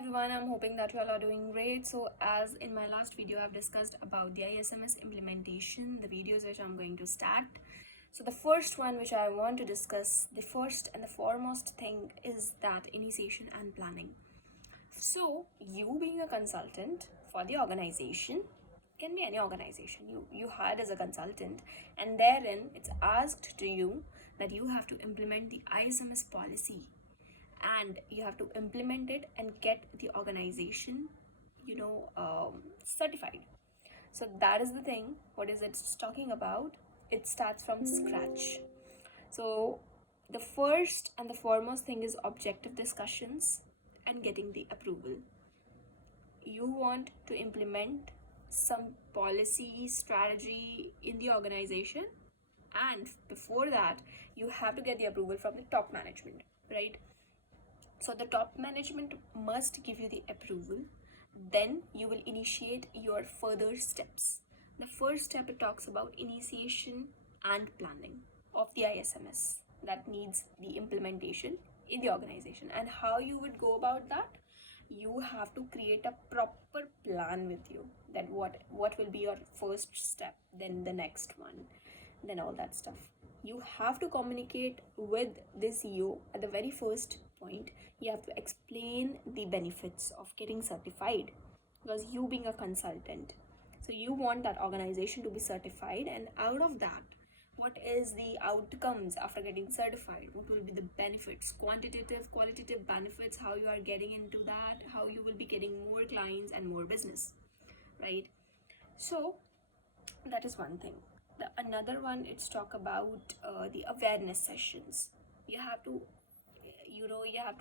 everyone, I'm hoping that you all are doing great. So as in my last video I've discussed about the ISMS implementation, the videos which I'm going to start. So the first one which I want to discuss, the first and the foremost thing is that initiation and planning. So you being a consultant for the organization, can be any organization you hired as a consultant, and therein it's asked to you that you have to implement the ISMS policy, and you have to implement it and get the organization certified. So that is the thing. What is it talking about? It starts from scratch. So the first and the foremost thing is objective discussions and getting the approval. You want to implement some policy strategy in the organization, and before that you have to get the approval from the top management, right? So the top management must give you the approval. Then you will initiate your further steps. The first step, it talks about initiation and planning of the ISMS that needs the implementation in the organization. And how you would go about that? You have to create a proper plan with you, that what will be your first step, then the next one, then all that stuff. You have to communicate with the CEO at the very first point. You have to explain the benefits of getting certified, because you being a consultant, so you want that organization to be certified, and out of that, what is the outcomes after getting certified, what will be the benefits, quantitative, qualitative benefits, how you are getting into that, how you will be getting more clients and more business, right? So that is one thing. The another one, it's talk about the awareness sessions. You have to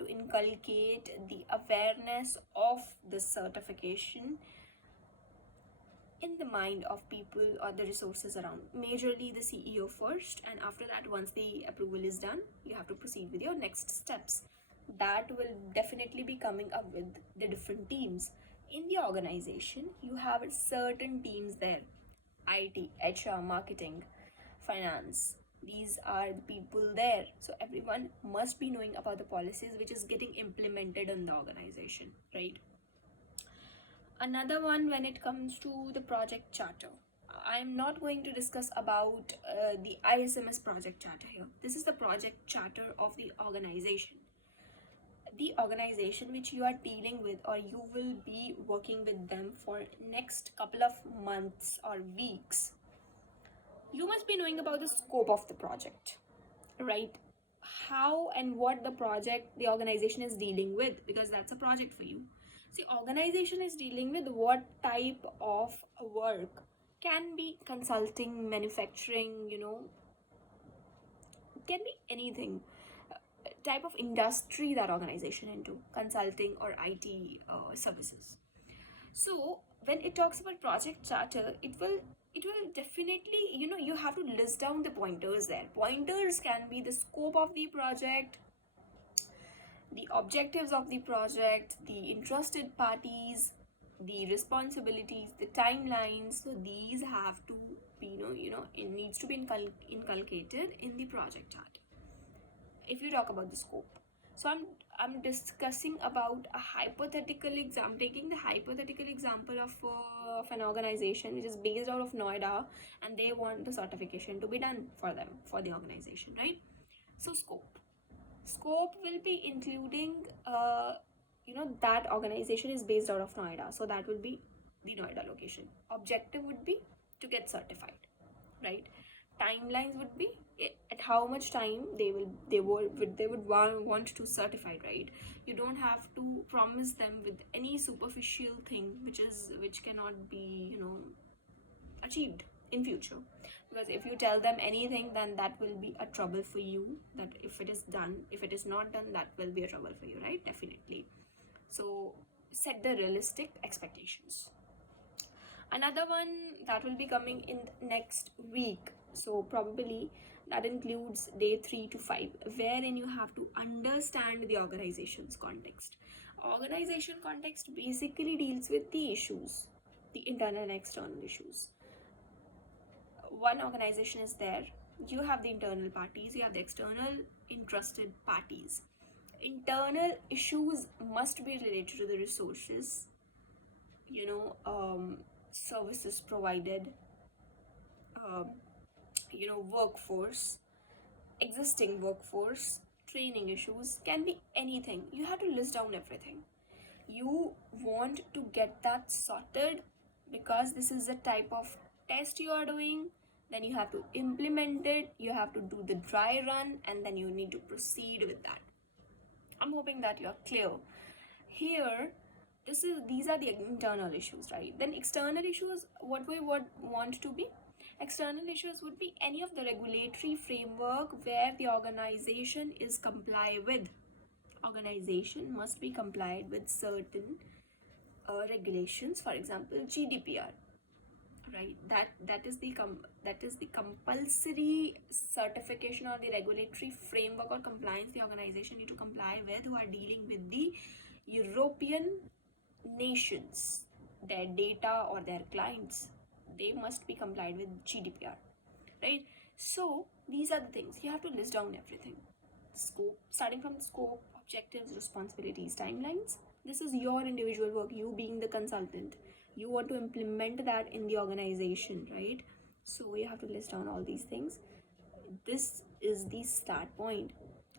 inculcate the awareness of the certification in the mind of people or the resources around, majorly the CEO first, and after that, once the approval is done, you have to proceed with your next steps. That will definitely be coming up with the different teams in the organization. You have certain teams there: IT, HR, marketing, finance. These are the people there. So everyone must be knowing about the policies which is getting implemented in the organization, right? Another one, when it comes to the project charter, I'm not going to discuss about the ISMS project charter here. This is the project charter of the organization. The organization which you are dealing with, or you will be working with them for next couple of months or weeks, you must be knowing about the scope of the project, right? How and what the organization is dealing with, because that's a project for you. See, organization is dealing with what type of work, can be consulting, manufacturing, can be anything, type of industry that organization into, consulting or IT services. So when it talks about project charter, it will definitely, you have to list down the pointers there. Pointers can be the scope of the project, the objectives of the project, the interested parties, the responsibilities, the timelines. So these have to be, it needs to be inculcated in the project chart. If you talk about the scope, so I'm discussing about a hypothetical example, taking the hypothetical example of an organization which is based out of Noida, and they want the certification to be done for them, for the organization, right? So scope will be including that organization is based out of Noida, so that will be the Noida location. Objective would be to get certified, right? Timelines would be at how much time they would want to certify, right? You don't have to promise them with any superficial thing which cannot be achieved in future, because if you tell them anything, then that will be a trouble for you. That if it is done, if it is not done, that will be a trouble for you, right? Definitely. So set the realistic expectations. Another one that will be coming in next week, so probably that includes day 3 to 5, wherein you have to understand the organization's context. Organization context basically deals with the issues, the internal and external issues. One organization is there, you have the internal parties, you have the external interested parties. Internal issues must be related to the resources, services provided, um, workforce, existing workforce, training issues, can be anything. You have to list down everything. You want to get that sorted because this is the type of test you are doing. Then you have to implement it, you have to do the dry run, and then you need to proceed with that. I'm hoping that you're clear here. These are the internal issues, right? Then external issues, what we would want to be, external issues would be any of the regulatory framework where the organization is comply with. Organization must be complied with certain regulations, for example GDPR, right? That is the compulsory certification or the regulatory framework or compliance the organization need to comply with, who are dealing with the European nations. Their data or their clients, they must be complied with GDPR, right? So these are the things you have to list down everything. Scope, starting from the scope, objectives, responsibilities, timelines. This is your individual work, you being the consultant. You want to implement that in the organization, right? So you have to list down all these things. This is the start point.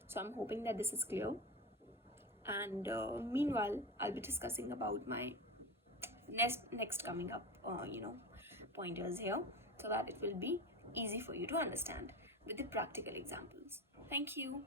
So I'm hoping that this is clear. And meanwhile, I'll be discussing about my next coming up pointers here, so that it will be easy for you to understand with the practical examples. Thank you.